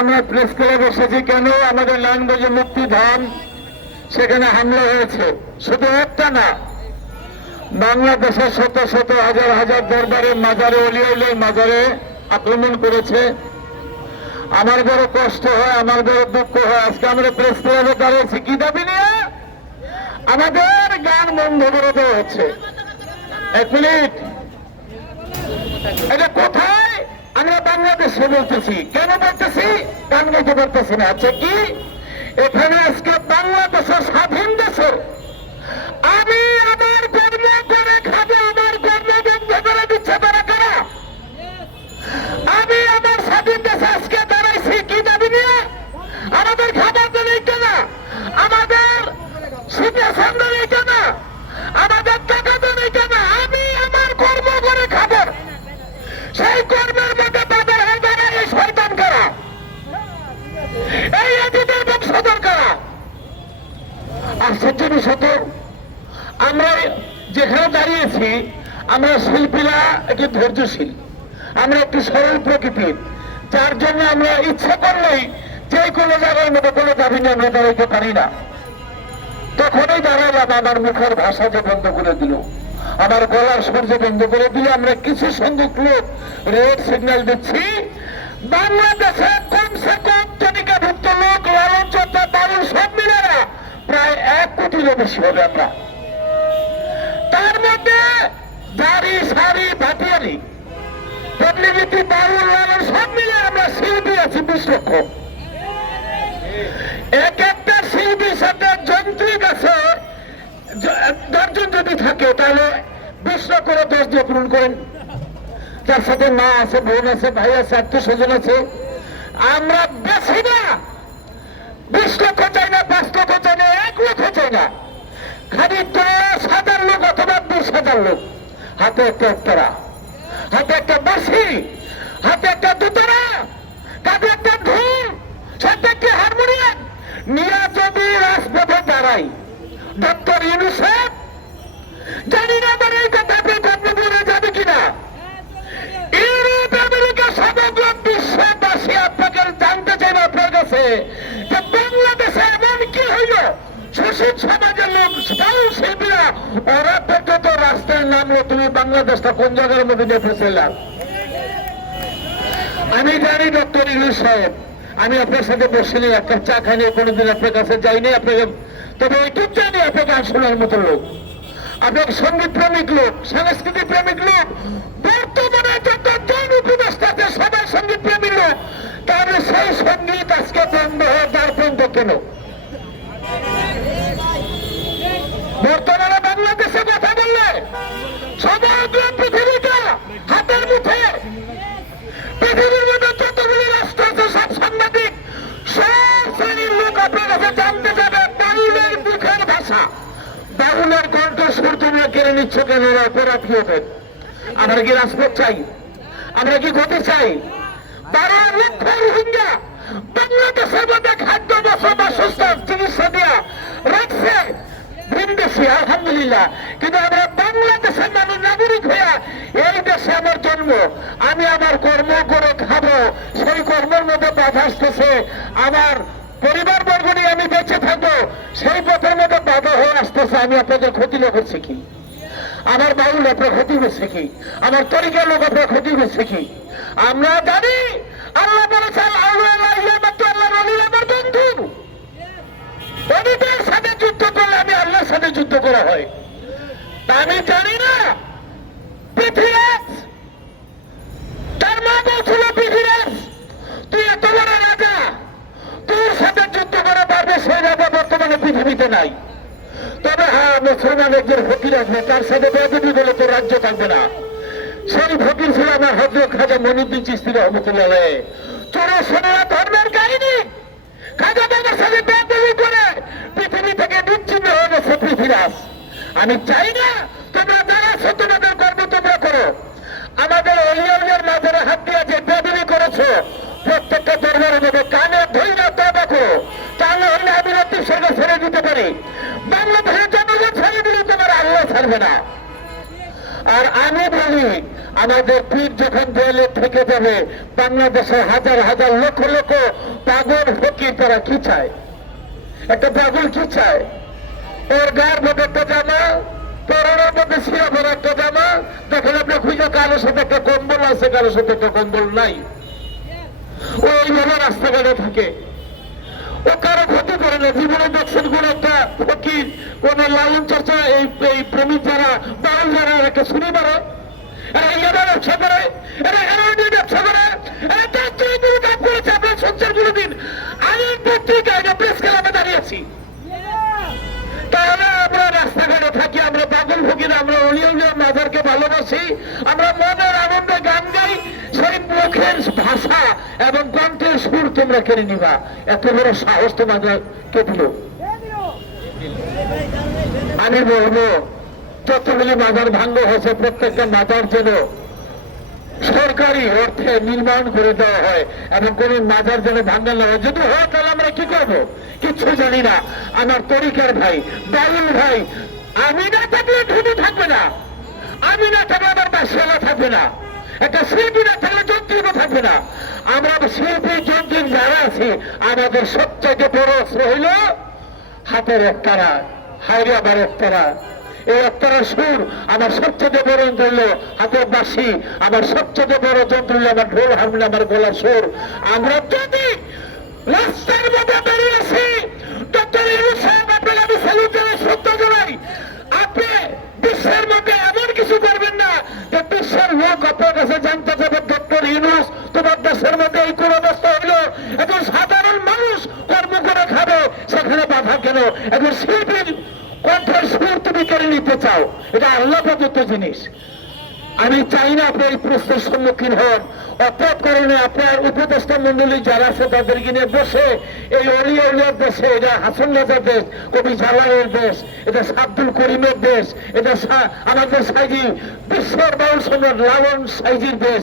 আমরা প্রেস ক্লাবে এসেছি কেন? আমাদের নারায়ণগঞ্জে মুক্তিধাম, সেখানে হামলা হয়েছে। শুধু একটা না, বাংলাদেশের শত শত হাজার হাজার দরবারে মাজারে অলিয়াউলের মাজারে আক্রমণ করেছে। আমার বড় কষ্ট হয়, আমার বড় দুঃখ হয়। আজকে আমরা প্রেস ক্লাবে দাঁড়িয়েছি কি দাবি নিয়ে? আমাদের গান বন্ধ করে দেওয়া হচ্ছে। এক মিনিট, এটা কোথায়? আমরা বাংলাদেশে বলতেছি। কেন বলতেছি? গান গাইতে পারতেছি না। আচ্ছা কি এখানে আজকে বাংলাদেশের স্বাধীন দেশে আমি আমার কর্ম করে খাবে, আমার কর্ম বন্ধ করে দিচ্ছে তারা কারা? আমি আমার স্বাধীন দেশে আজকে দাঁড়াইছি কি দাবি নিয়ে? আমাদের খাবার তো নেই কেনা, আমাদের সুবিধা সামনে নেই কেনা, আমাদের টাকা তো নেই কেনা। আমি আমার কর্ম করে খাবো, সেই কর্মের মধ্যে তাদের হয়ে দাঁড়ায় এই শয়তান কারা, এই এজিদের বংশধর কারা? আশ্চর্য বিষয়, আমরা যেখানে দাঁড়িয়েছি আমরা শিল্পীরা একটু ধৈর্যশীল, আমরা একটু সরল প্রকৃতির, যার জন্য আমরা ইচ্ছা করলেই যে কোনো জায়গার মধ্যে কোনো দাবি নিয়ে আমরা দাঁড়াইতে পারি না। তখনই দাঁড়ালাম, আমার মুখের ভাষা যে বন্ধ করে দিল, আমার গলার সুর যে বন্ধ করে দিল। আমরা কিছু সংখ্যক লোক রেড সিগন্যাল দিচ্ছি। বাংলাদেশে কমসে কম তালিকাভুক্ত লোক লালন চর্চা দারুণ সব মিলে প্রায় 1 কোটিরও বেশি হবে। আমরা তার মধ্যে দাড়ি সারি ভাটিয়ারি পল্লীগীতি বাউল লালন সব মিলে আমরা শিল্পী আছি 20 লক্ষ। এক একটা শিল্পীর সাথে যন্ত্রিক আছে 10 জন যদি থাকে তাহলে 20 লক্ষ করে 10 দিয়ে পূরণ করেন। তার সাথে মা আছে, বোন আছে, ভাই আছে, আত্মীয় স্বজন আছে। আমরা বেশি না, 20 লক্ষ চাই না, 5 লক্ষ চাই না, 1 লক্ষ চাই না। খালি 10,000 লোক অথবা 20,000 লোক, হাতে একটা একতারা, হাতে একটা বাঁশি, হাতে একটা দুতারা, কাঁধে একটা ঢোল, সাথে একটা হারমোনিয়াম নিয়ে যদি রাজপথে দাঁড়াই, ডক্টর ইউনুসেফ জানি না আমার এই কথা আপনি গর্ব করে যাবে কিনা। ইউরোপ আমেরিকা সমগ্র বিশ্ববাসী আপনাকে জানতে চাইবে আপনার কাছে যে বাংলাদেশে এমন কি হইল, সুশীল সমাজের লোক বাউল শিল্পীরা ওরা পর্যন্ত রাস্তায় নামলো, তুমি বাংলাদেশটা কোন জায়গার মধ্যে নিয়ে ফেসেছিলাম। আমি জানি ডক্টর ইউনুস সাহেব, আমি আপনার সাথে বসিনি, একটা চা খাইনি, কোনোদিন আপনার কাছে যাইনি আপনাকে, তবে এইটুক জানি আপনাকে গান শোনার মতো লোক, আপনার সঙ্গীত প্রেমিক লোক, সাংস্কৃতিক প্রেমিক লোক। বর্তমানে যত জন উপদেষ্টা আছে সবাই সঙ্গীত প্রেমী লোক, তাহলে সেই সঙ্গীত আজকে বন্ধ হয়ে দ্বার পর্যন্ত কেন? বর্তমানে বাংলাদেশে কথা বললে সমগ্র পৃথিবীটা হাতের মুঠে, পৃথিবীর মধ্যে যতগুলি রাষ্ট্র আছে সব সাংবাদিক, সব শ্রেণীর লোক আপনার কাছে জানতে যাবে বাউলের মুখের ভাষা, বাউলের কণ্ঠস্বর তুমি কেড়ে নিচ্ছ কেন? অপরাধ কি হবে? আমরা কি রাজপথ চাই? আমরা কি গতি চাই? 12 লক্ষ রোহিঙ্গা বাংলাদেশের মধ্যে খাদ্য, বাসস্থান, চিকিৎসা দেওয়া রাখছে ভিনদেশি, আলহামদুলিল্লাহ। কিন্তু আমরা বাংলাদেশের মানুষ, নাগরিক হইয়া এই দেশে আমার জন্ম, আমি আমার কর্ম করে খাবো, সেই কর্মের মধ্যে বাধা আসতেছে। আমার পরিবার বর্গ নিয়ে আমি বেঁচে থাকবো, সেই পথের মধ্যে বাধা হয়ে আসতেছে। আমি আপনাদের ক্ষতি করছি কি? আমার বাউল আপনার ক্ষতি করছে কি? আমার তরিকার লোক আপনার ক্ষতি করছে কি? আমরা জানি আল্লাহ বলেছেন আল্লাহর বন্ধু, অনিদের সাথে যুদ্ধ করলে আমি আল্লাহর সাথে যুদ্ধ করা হয়। তা আমি জানি না পৃথিবীরাজ, তার মা বলছিল পৃথিবীরাজ তুই এত বড় রাজা, তোর সাথে যুদ্ধ করে পারবে, সেই রাজা বর্তমানে পৃথিবীতে নাই। তবে হ্যাঁ, মুসলমান একজন ফকির আসবে, তার সাথে বেয়াদবি বলে তো রাজ্য থাকবে না। সেই ফকির ছিল আমার হযরত খাজা মঈনুদ্দিন চিশতি রাহমাতুল্লাহ আলাইহি। চোরা সোনা ধর্মের কাহিনী, খাজা বাবার সাথে বেয়াদবি করে পৃথিবী থেকে বিচ্ছিন্ন হয়ে গেছে পৃথিবীরাজ। আমি চাই না তোমরা যারা আছো তোমাদের কর্ম তোমরা করো। আমাদের অলিয়াউলিয়ার মাঝে হাত দিয়ে যে বেয়াদবি করেছো, প্রত্যেকটা দরবারের মধ্যে কানে ধরে না তওবা করো, তাহলে হলে আমি লতিফ সরকার ছেড়ে দিতে পারি। বাংলাদেশের জনগণ ছেড়ে দিলে তোমার আল্লাহ ছাড়বে না। আর আমি বলি আমাদের পীর যখন দেয়ালে থেকে যাবে, বাংলাদেশের হাজার হাজার লক্ষ লক্ষ পাগল ফকির তারা কি চায়? একটা পাগল কি চায়? ওর গায়ের মধ্যে একটা জামা, পরনের মধ্যে ছিঁড়া ভরা একটা জামা, দেখেন আপনি খুঁজে কারোর সাথে একটা কম্বল আছে, কারোর সাথে একটা কম্বল নাই। ও এইভাবে রাস্তাঘাটে থাকে, ও কারো ক্ষতি করে না। জীবনে দেখছেন কোন একটা ফকির, কোন লালন চর্চা এই প্রেমিক যারা বাউল যারা একটা শুনে মারে, এরা ইয়াবা ব্যবসা করে, এরা হেরোইনের ব্যবসা করে, এরা ডাক্তারি কোনো কাজ করেছে। আপনার সঞ্চার কোনোদিন আমি পত্রিকায় এটা প্রেস ক্লাবে দাঁড়িয়েছি। তাহলে আমরা রাস্তাঘাটে থাকি, আমরা পাগল ফকির, আমরা অলিয়া মাজারকে ভালোবাসি, আমরা মনের আনন্দে গান গাই, সেই মুখের ভাষা এবং কণ্ঠের সুর তোমরা কেড়ে নিবা। এত বড় সাহস তোমাদের কে দিল? আমি বলবো যতগুলি মাজার ভাঙ্গ হয়েছে প্রত্যেকটা মাজার যেন সরকারি অর্থে নির্মাণ করে দেওয়া হয় এবং কোন মাজার যেন ভাঙ্গা না হয়। যদি হয় তাহলে আমরা কি করবো কিচ্ছু জানি না। আমার তরিকার ভাই, বাউল ভাই, আমি না থাকলে ধনী থাকবে না, আমি না থাকলে আমার বাসিয়ালা থাকবে না, একটা শিল্পী না থাকলে যন্ত্রীও থাকবে না। আমরা শিল্পী যন্ত্রী যারা আছি, আমাদের সবচেয়ে বড় অস্ত্র হইল হাতের একতারা, হাইরে আবার একতারা। এই একতারা সুর আমার সবচেয়ে বড় যন্ত্র হলো হাতের বাঁশি, আমার সবচেয়ে বড় যন্ত্র হলো আমার ঢোল হারমোনিয়াম, আমার গলার সুর। আমরা যদি রাস্তার মধ্যে বেরিয়ে আসি, ডক্টর ইউনূস সাহেব আপনাকে আমি স্যালুট জানাই, শ্রদ্ধা জানাই। আপনি বিশ্বের মধ্যে এমন কিছু করবেন না যে বিশ্বের লোক আপনার কাছে জানতে যাবে ডক্টর ইউনূস তোমার দেশের মধ্যে এই কোন অবস্থা হইলো, এখন সাধারণ মানুষ কর্ম করে খাবে, সেখানে বাধা কেন? এখন শিল্পীর কণ্ঠের সুর তুমি কেড়ে নিতে চাও, এটা আল্লাহ প্রদত্ত জিনিস। আমি চাই না আপনি এই প্রশ্নের সম্মুখীন হন। অর্থাৎ কারণে আপনার উপদেষ্টা মন্ডলী যারা আছে তাদেরকে নিয়ে বসে এই অলিয়ার দেশে, এটা হাসান রাজার দেশ, কবি জালালের দেশ, এটা আব্দুল করিমের দেশ, এটা আমাদের সাইজি বিশ্বের বাউল সম্রাট লালন সাইজির দেশ।